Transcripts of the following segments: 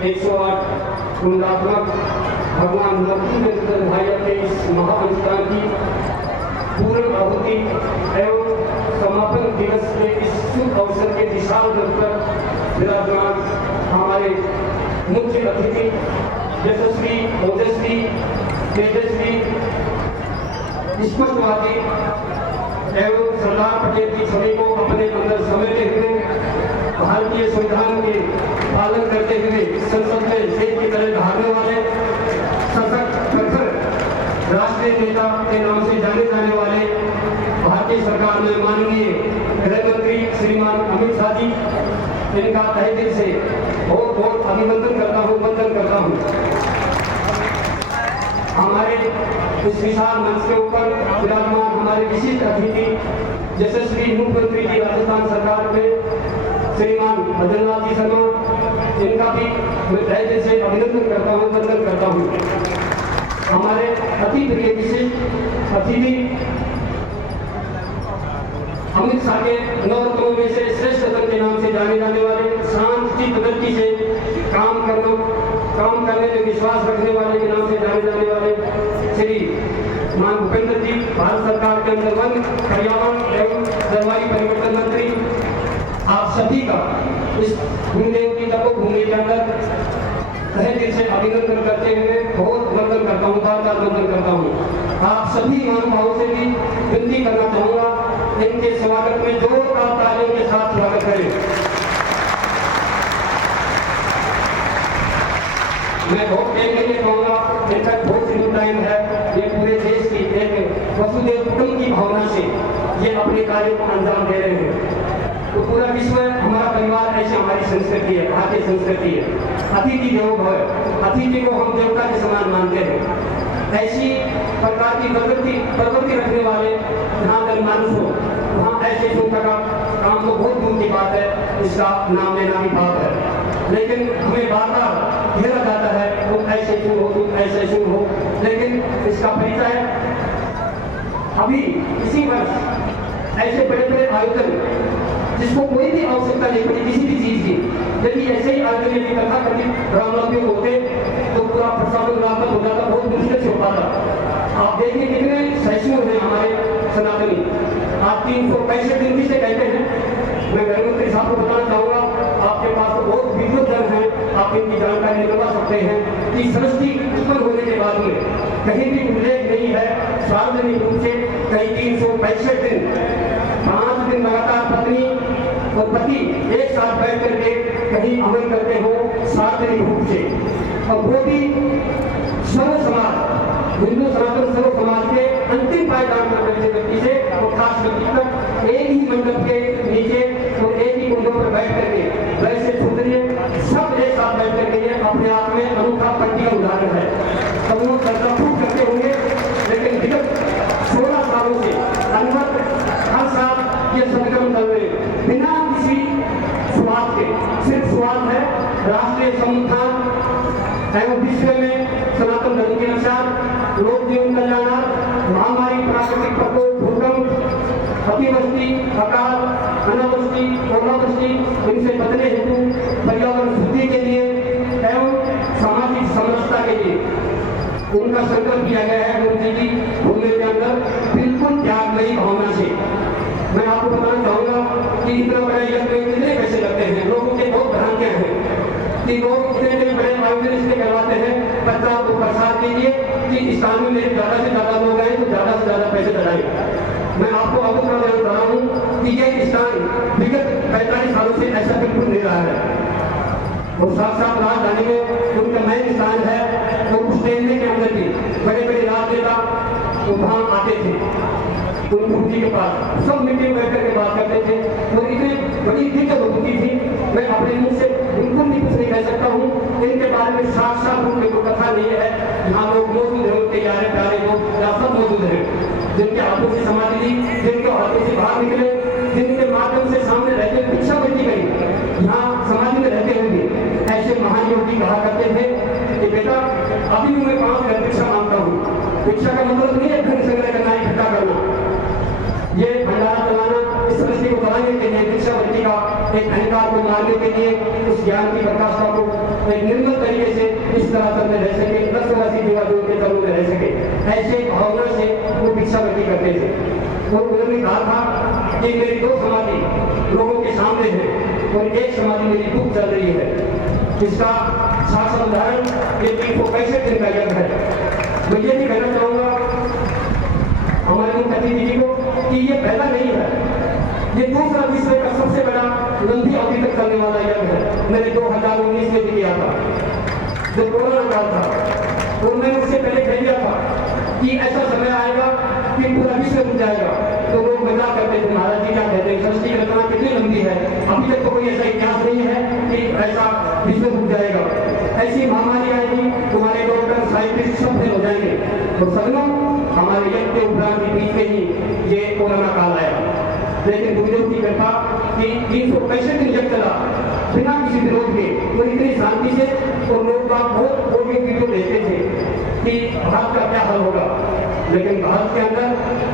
108 कुंडात्मक भगवान लक्ष्मी भाइयों के इस महाअनुष्ठान की पूर्ण आहुति एवं समापन दिवस के इस शुभ अवसर के विशाल मंच पर विराजमान हमारे मुख्य अतिथि यशस्वी, ओजस्वी, तेजस्वी, स्पष्टवादी एवं सरदार पटेल की छवि को अपने अंदर समेटे हुए भारतीय संविधान के पालन करते हुए संसद में शेर की तरह दहाड़ने वाले सशक्त प्रखर राष्ट्रीय नेता के नाम से जाने जाने वाले भारतीय सरकार में माननीय गृह मंत्री श्रीमान अमित शाह जी, इनका तहे दिल से बहुत बहुत अभिनंदन करता हूँ, वंदन करता हूँ। हमारे इस विशाल मंच के ऊपर विराजमान हमारे विशिष्ट अतिथि यशस्वी मुख्यमंत्री जी राजस्थान सरकार के श्रीमान भजनलाल जी शर्मा, इनका भी मैं तहे दिल से अभिनंदन करता हूँ, वंदन करता हूँ। हमारे अति प्रिय विशिष्ट अतिथि अमित शाह के नवरत्नों में से श्रेष्ठ रत्न के नाम से जाने जाने वाले, शांत चित्त वृत्ति से काम करने में विश्वास रखने वाले के नाम से जाने जाने वाले श्री मान भूपेंद्र जी, भारत सरकार के अंदर वन, पर्यावरण एवं जलवायु परिवर्तन मंत्री, आप सभी का इस गुरुदेव की तपोभूमि के अंदर तहे दिल से अभिनंदन करते हुए बहुत वंदन करता हूँ, बार-बार वंदन करता हूँ। आप सभी महानुभावों से भी विनती करना चाहूँगा, इनके स्वागत में जोरदार तालियों के साथ स्वागत करें। मैं बहुत देर के लिए कहूँगा, इनका बहुत सीमित टाइम है। ये पूरे देश की एक वसुदेव कुटुंब की भावना से ये अपने कार्य को अंजाम दे रहे हैं। तो पूरा विश्व हमारा परिवार ऐसे हमारी संस्कृति है, भारतीय संस्कृति है। अतिथि देवो भव, अतिथि को हम देवता के समान मानते हैं। ऐसी प्रकार की प्रवृत्ति रखने वाले जहाँ तक मानुष हो वहाँ ऐसे संस्था का काम तो बहुत दूर की बात है, इसका नाम लेना भी बात है। लेकिन हमें बार-बार घेरा जाता है, तुम ऐसे क्यों हो, तुम ऐसे क्यों हो। लेकिन इसका परिचय अभी इसी वर्ष ऐसे बड़े बड़े आयोजन जिसको कोई भी आवश्यकता नहीं पड़ी किसी भी चीज की, यदि ऐसे ही आयोजन की कथा कथित रामनवमी होते तो पूरा प्रसाद रामत हो जाता, बहुत मुश्किल से हो पाता। आप देखिए कितने सहिष्णु हैं हमारे सनातनी, आप 365 दिन भी से कहते हैं। मैं गृह मंत्री साहब को बताना चाहूँगा, आपके पास तो बहुत विद्युत दल हैं, आप इनकी जानकारी निकलवा सकते हैं कि सृष्टि उत्पन्न होने के बाद में कहीं भी उल्लेख नहीं है सार्वजनिक रूप से कहीं 365 दिन 5 दिन लगातार पत्नी और पति एक साथ बैठ करके कहीं अमल करते हो सार्वजनिक रूप से, और वो भी सर्व समाज, हिंदू सनातन सर्व समाज के अंतिम पायदान करने व्यक्ति से और खास व्यक्ति तक एक ही मंडप के नीचे और एक ही कुंडों पर बैठ करके वैसे सुंदरिय सब एक साथ बैठ करके ये अपने आप में अनूठा पट्टी का उदाहरण है। सब लोग कल्पना करते होंगे, लेकिन विगत 16 सालों से अनवरत हर साल ये कार्यक्रम चल रहे हैं बिना किसी स्वार्थ के। सिर्फ स्वार्थ है राष्ट्रीय संविधान एवं विश्व में सनातन धर्म की रक्षा, लोक जीवन कल्याण, महामारी, प्राकृतिक प्रकोप, भूकंप, अतिवृष्टि, अकाल, अनावृष्टि, ओलावृष्टि, इनसे बचने हेतु पर्यावरण शुद्धि के लिए एवं सामाजिक समरसता के लिए उनका संकल्प किया गया है। गुरु जी की भूमि के अंदर बिल्कुल त्यागमयी भावना से मैं आपको बताना चाहूँगा कि इतना बड़ा यज्ञ कितने पैसे लगते हैं। लोगों के बहुत भ्रांतियाँ हैं कि लोग इतने बड़े आयोजन इसलिए करवाते हैं बच्चा को प्रसाद दीजिए कि इस स्थान में मेरे ज़्यादा से ज़्यादा लोग आए तो ज़्यादा से ज़्यादा पैसे लगाए। मैं आपको अवगत करा रहा हूँ कि ये स्थान विगत 45 सालों से ऐसा बिल्कुल नहीं रहा है, और साथ राजधानी में उनका मेन स्थान है। तो उस ट्रेन के अंदर भी बड़े बड़े राजनेता तो वहाँ आते थे, उन मूर्ति के पास सब मीटिंग बैठकर के बात करते थे, और इतनी बड़ी दिक्कत होती थी मैं अपने मुंह से बिल्कुल भी कुछ नहीं कह सकता हूँ। इनके बारे में साफ साफ रूप में कोई कथा नहीं है। यहाँ लोग मौजूद हैं, उनके यारे प्यारे लोग यहाँ सब मौजूद हैं, जिनके हाथों से समाधि दी, जिनके हाथों से बाहर निकले, जिनके माध्यम से सामने रहते भिक्षा बची गई, यहाँ समाधि में रहते होंगे। ऐसे महान योगी कहा करते थे कि बेटा अभी भी मैं 5 घर भिक्षा मांगता हूँ। भिक्षा का मतलब नहीं है धन संग्रह करना, इकट्ठा करना, ये भंडारा चलाना, इस सृष्टि को चलाने के लिए भिक्षा वृत्ति का एक अहंकार को मारने के लिए, उस ज्ञान की प्रकाशता को एक निर्मल करते थे। और उन्होंने कहा था कि मेरी 2 समाधि लोगों के सामने है और एक समाधि मेरी डूब चल रही है। इसका साफ उदाहरण ये 365 दिन का यज्ञ है। मैं ये भी कहना चाहूँगा हमारे मुख्यमंत्री जी को कि ये पहला नहीं है, ये दूसरा विश्व का सबसे बड़ा लंबी अवधि तक चलने वाला यज्ञ है। मैंने 2019 में भी किया था जब कोरोना काल था, और मैंने उससे पहले कह दिया था कि ऐसा समय आएगा कि पूरा विश्व रुक जाएगा। तो लोग मजाक करते थे, महाराज जी क्या कहते हैं, सृष्टि की रचना कितनी लंबी है, अभी तक तो कोई ऐसा इतिहास नहीं है कि ऐसा विश्व रुक जाएगा। ऐसी महामारी आएगी, तुम्हारे डॉक्टर साइंटिस्ट सब फेल हो जाएंगे। और सदनों हमारे यज्ञ के उपरांत के बीच में ही ये कोरोना काल आया, लेकिन गुरुदेव की कृपा कि 365 दिन यज्ञ चला बिना किसी विरोध के और इतनी शांति से, और लोग बहुत ऑडियो वीडियो देखते थे कि भारत का क्या हाल होगा। लेकिन भारत के अंदर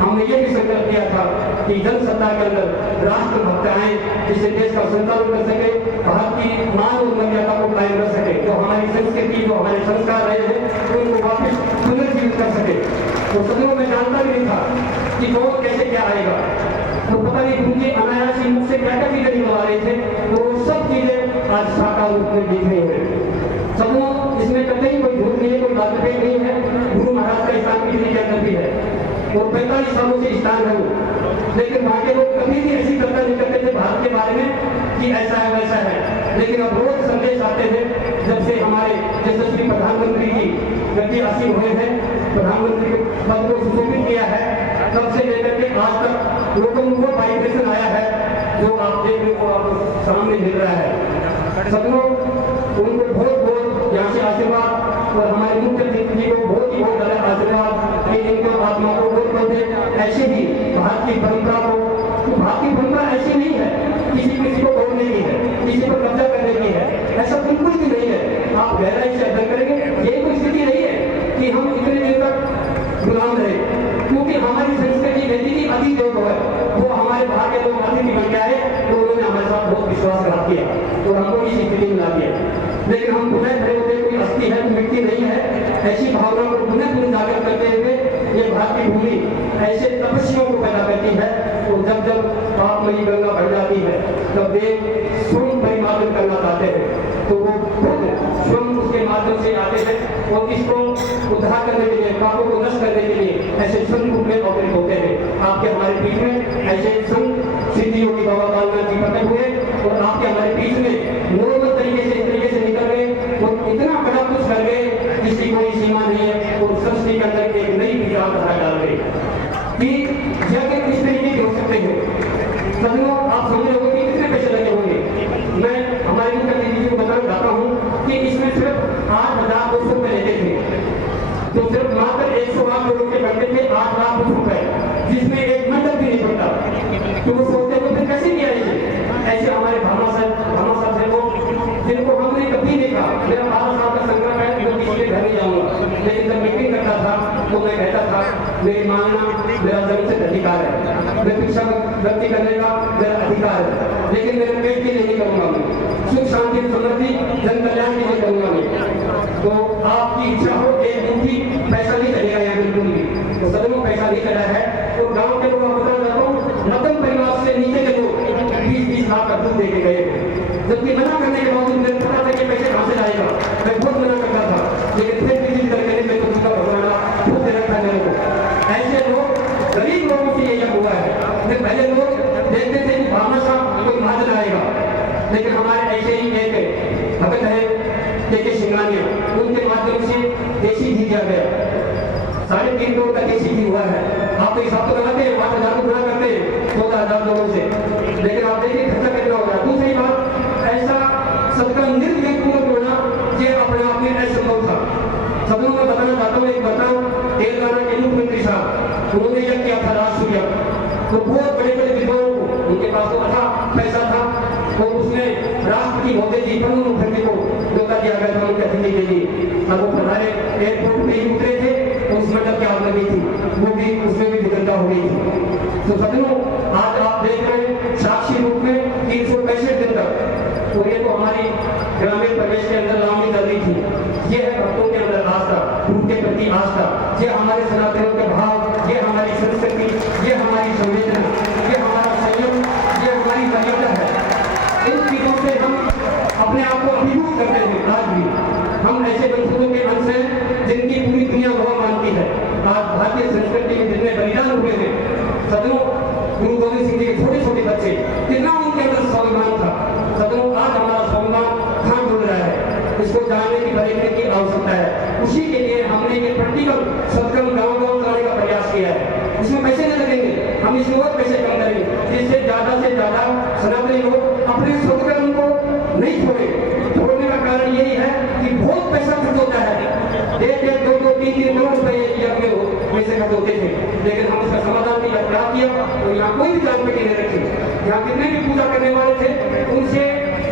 हमने ये भी संकल्प किया था कि जनसत्ता के अंदर राष्ट्रभक्त आए जिससे देश का संचालन कर सके, भारत की मान और मर्यादा को कायम रख सके, जो हमारी संस्कृति जो हमारे संस्कार रहे हैं उनको वापस पुनर्जीवित कर सके। तो सदियों में जानता भी नहीं था कि कौन कैसे क्या आएगा, तो पता नहीं उनके अनायास ही मुझसे क्या क्या चीजें निकलवा रहे थे, तो वो सब चीजें आज साकार रूप में दिख रही है। सबों इसमें कतई कोई झूठ नहीं है, कोई बातचीत नहीं है। गुरु महाराज का स्थान कितनी क्या करती है, और 45 सालों से स्थान है वो, लेकिन वहाँ के लोग कभी भी ऐसी चर्चा नहीं करते थे भारत के बारे में कि ऐसा है वैसा है। लेकिन अब रोज संदेश आते हैं, जब से हमारे यशस्वी प्रधानमंत्री जी गद्दी आसीन हुए हैं, प्रधानमंत्री पद को सुशोभित किया है, तब से लेकर के आज तक लोगों को वो वाइब्रेशन आया है जो आप देखने को आप सामने मिल रहा है। सपनों उनको बहुत बहुत यहाँ से आशीर्वाद, और हमारे मुख्यमंत्री जी को बहुत ही बहुत ज्यादा आशीर्वाद कि इनको आत्मा को बहुत बहुत ऐसे ही भारत की परंपरा को, तो भारत की परंपरा ऐसी नहीं है किसी को तोड़ने की है, किसी पर कब्जा करने की है, ऐसा बिल्कुल भी नहीं है। आप गहराई से अध्ययन करेंगे, ये कोई स्थिति नहीं है कि हम इतने दिन तक गुलाम रहे, क्योंकि हमारी संस्कृति कहती थी अति जो है वो हमारे बाहर के लोग अतिथि बन गया है, तो उन्होंने हमारे साथ बहुत विश्वासघात किया और हमको इस स्थिति में ला दिया। लेकिन हम पुनः खड़े होते कोई अस्थि है मिट्टी नहीं है, ऐसी भावना को पुनः जागृत करते हुए ये भारत की भूमि ऐसे तपस्वियों को पैदा करती है, और जब जब पापमयी गंगा भर जाती है तब वे स्वयं परिमार्जन करना चाहते हैं, तो वो खुद स्वयं उसके माध्यम से आते हैं और इसको उद्धार करने के लिए, पापों को नष्ट करने के लिए ऐसे संत रूप में अवतरित होते हैं। आपके हमारे बीच में ऐसे संत सिद्धि योगी बाबा बालनाथ जी प्रकट हुए, और आपके हमारे बीच में नॉर्मल तरीके से इस तरीके से निकल गए और इतना बड़ा कुछ कर गए जिसकी कोई सीमा नहीं है, और सृष्टि के अंदर एक नई विचारधारा डाल गए कि यज्ञ किस तरीके के हो सकते हैं। सदियों आप समझ रहे हो कि कितने पैसे लगे होंगे। मैं हमारे मुख्यमंत्री जी को बताना चाहता हूँ कि इसमें सिर्फ 8,200 रुपए लेते थे, तो सिर्फ मात्र 108 लोगों के बनते थे 8,00,000 रुपए, जिसमें एक मंडप भी नहीं बनता। तो वो सोचते हो फिर कैसे किया इसे। ऐसे हमारे भामा साहब थे वो, जिनको हमने कभी देखा, मेरा 12 साल का संग्रह है, मैं किसी के घर नहीं जाऊंगा, लेकिन जब मीटिंग करता था तो मैं कहता था मेरी मांगना मेरा जन्मसिद्ध अधिकार है, मैं शिक्षा व्यक्ति करने का मेरा अधिकार है, लेकिन मेरे पेट के लिए नहीं करूंगा, मैं सुख शांति समृद्धि जन कल्याण के लिए करूंगा मैं। तो आपकी इच्छा हो, एक मुट्ठी पैसा नहीं चलेगा यहाँ बिल्कुल भी, तो सदनों पैसा नहीं चला है। तो गाँव के लोग बताना चाहता हूँ, मध्यम परिवार से नीचे के लोग 20-20 लाख का दूध देके गए, जबकि मना करने के बावजूद मेरे पता था कि पैसे कहाँ से लाएगा, मैं बहुत मना करता था, लेकिन फिर भी जिद करके मैं तो उसका भगवाना खुद दे रखा मेरे को। ऐसे लोग गरीब लोगों से ये हुआ है। मैं पहले लोग देखते थे कि भावना साहब कोई महाजन आएगा, लेकिन हमारे ऐसे ही एक भगत है के सिंगानिया, उनके माध्यम से देसी घी दिया गया, 3.5 करोड़ का देसी घी हुआ है। आप तो हिसाब तो लगाते हैं, 5,000 को गुना करते हैं 14,000 लोगों से, लेकिन आप देखिए खर्चा कितना हो रहा है। दूसरी बात, ऐसा सबका निर्विघ्न होना ये अपने आप में असंभव था। सब लोग मैं बताना चाहता हूँ, एक बताऊँ तेलंगाना के मुख्यमंत्री साहब, उन्होंने यह किया था राष्ट्रीय, तो बहुत बड़े बड़े विद्वानों को, उनके पास तो अच्छा पैसा था, तो उसमें राष्ट्रपति महोदय जी प्रणब मुखर्जी को न्योता दिया गया था उनके अतिथि के लिए। अब वो हमारे एयरपोर्ट पे ही उतरे थे, उस मंडप की आग लगी थी, वो भी उसमें भी विफलता हो गई थी। तो सदियों आज आप देख रहे हैं साक्षी रूप में 365 दिन तक, तो ये तो हमारी ग्रामीण प्रदेश के अंदर लावनी चल रही थी। ये है भक्तों के अंदर आस्था, उनके प्रति आस्था, ये हमारे सनातनों के भाव, ये हमारी संस्कृति आप को अभिभूत करते हैं। आज भी हम ऐसे वंशजों के अंश हैं जिनकी पूरी दुनिया गौरव मानती है। आज भारतीय संस्कृति में जितने बलिदान हुए हैं, सदियों गुरु गोविंद सिंह जी के छोटे छोटे बच्चे, कितना उनके अंदर स्वाभिमान था। सदियों आज हमारा स्वाभिमान कहाँ जुड़ रहा है, इसको जानने की बरतने की आवश्यकता है। उसी के लिए हमने ये प्रैक्टिकल सत्कर्म गाँव-गाँव चलाने का प्रयास किया है। इसमें पैसे नहीं लगेंगे, हम इसमें और पैसे कम करेंगे, जिससे ज्यादा से ज्यादा सनातनी लोग अपने सत्कर्म को नहीं छोड़े। छोड़ने का कारण यही है कि बहुत पैसा खर्च होता है, 1-1, 2-2, 3-3 करोड़ रुपए यज्ञ में पैसे खर्च होते थे। लेकिन हम इसका समाधान किया, क्या किया, तो यहाँ कोई भी जान पेटी नहीं रखी। यहाँ कितने भी पूजा करने वाले थे, उनसे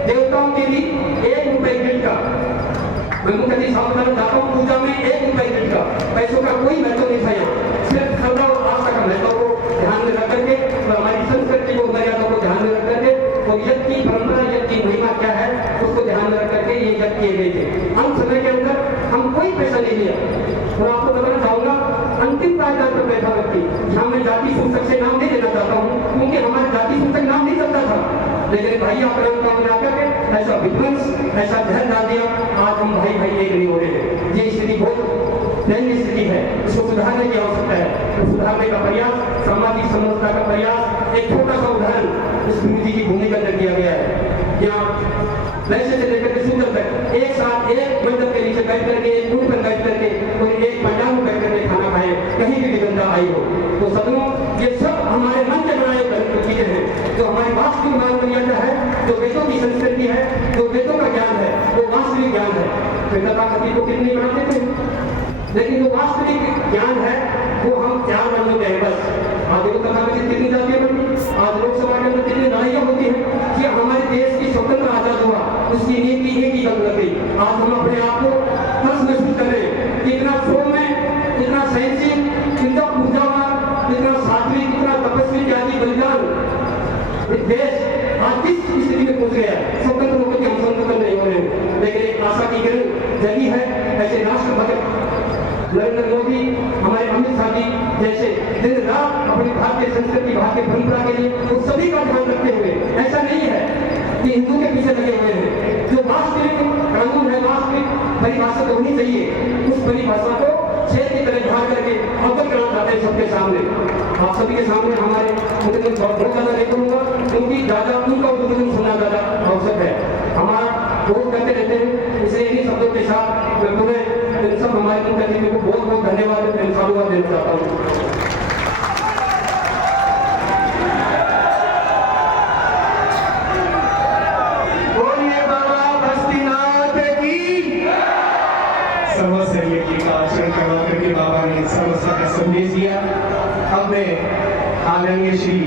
देवताओं के लिए 1 रुपए गिफ्ट का, मैं मुख्यमंत्री सावधान जाता हूँ, पूजा में 1 रुपए गिफ्ट का, पैसों का कोई महत्व नहीं था। यहाँ सिर्फ श्रद्धा और आस्था का महत्व को ध्यान में रख करके, तो हमारी संस्कृति को, मर्यादा को ध्यान में रख करके, और यज्ञ की परंपरा, यज्ञ की महिमा क्या है उसको ध्यान में रख करके ये यज्ञ किए गए थे। अंत समय के अंदर हम कोई पैसा नहीं लिया। और आपको बताना चाहूंगा, अंतिम पायदान पर बैठा व्यक्ति, यहाँ मैं जाति सूचक से नाम नहीं देना चाहता हूँ, क्योंकि हमारे जाति सूचक नाम नहीं चलता था। लेकिन भाई आप का बना करके ऐसा विध्वंस, ऐसा जहर डाल दिया, आज हम भाई भाई एक नहीं हो रहे हैं। ये स्थिति बहुत दयनीय स्थिति है, इसको सुधारने की आवश्यकता है। तो सुधारने का प्रयास, सामाजिक समरसता का प्रयास, एक छोटा सा उदाहरण इस गुरु जी की भूमि के अंदर किया गया है। यहाँ वैसे से लेकर के सूत्र तक एक साथ एक मंडप के नीचे बैठ करके, एक कूट पर बैठ करके और एक पंडाल में बैठ करके खाना खाए, कहीं भी विभिन्नता आई हो। तो सदनों, ये सब हमारे मन के बनाए चीजें हैं, जो हमारी वास्तविक मान मर्यादा है, जो वेदों की संस्कृति है, जो वेदों का ज्ञान है, वो वास्तविक ज्ञान है। फिर तथाकथित को कितनी बनाते थे, लेकिन जो वास्तविक ज्ञान है वो हम 4 महीनों में है बस। आज देखो तथाकथित कितनी जातियां बनी, आज लोकसभा के अंदर कितनी लड़ाइयां होती हैं कि हमारे देश की स्वतंत्र आजाद हुआ, उसकी नीति एक ही बंद कर दी। आज हम अपने आप को फर्ज महसूस कर रहे हैं कि इतना श्रम में, इतना सहनशील, इतना ऊर्जावान, इतना सात्विक, इतना तपस्वी त्यागी बलिदान देश आज किस स्थिति में पहुंच गया है। स्वतंत्र होकर के हम स्वतंत्र नहीं हो रहे हैं, लेकिन एक आशा की किरण जगी है। ऐसे राष्ट्रभक्त नरेंद्र मोदी, हमारे अमित शाह जी जैसे दिन रात अपनी भारतीय संस्कृति, भारतीय परंपरा के लिए वो सभी का ध्यान रखते हुए, ऐसा नहीं है कि हिंदू के पीछे लगे हुए हैं। जो वास्तविक कानून है, वास्तविक परिभाषा तो होनी चाहिए, उस परिभाषा को शेर की तरह ध्यान करके अवगत कराना चाहते हैं सबके सामने। आप सभी के सामने हमारे मुद्दे बहुत ज्यादा नहीं करूंगा, क्योंकि ज्यादा उनका उद्बोधन सुनना ज्यादा आवश्यक है। हमारा बहुत करते रहते हैं, इसलिए इन्हीं शब्दों के साथ मैं पुनः इन सब हमारे मुख्यमंत्री को बहुत बहुत धन्यवाद देना चाहता हूँ। सर्वस्व यज्ञ का आचरण करवा करके बाबा ने सर्वस्व का संदेश दिया। अब मैं आदरणीय श्री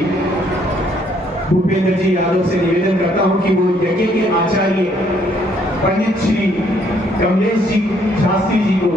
भूपेंद्र जी यादव से निवेदन करता हूं कि वो यज्ञ के आचार्य पंडित श्री कमलेश जी शास्त्री जी को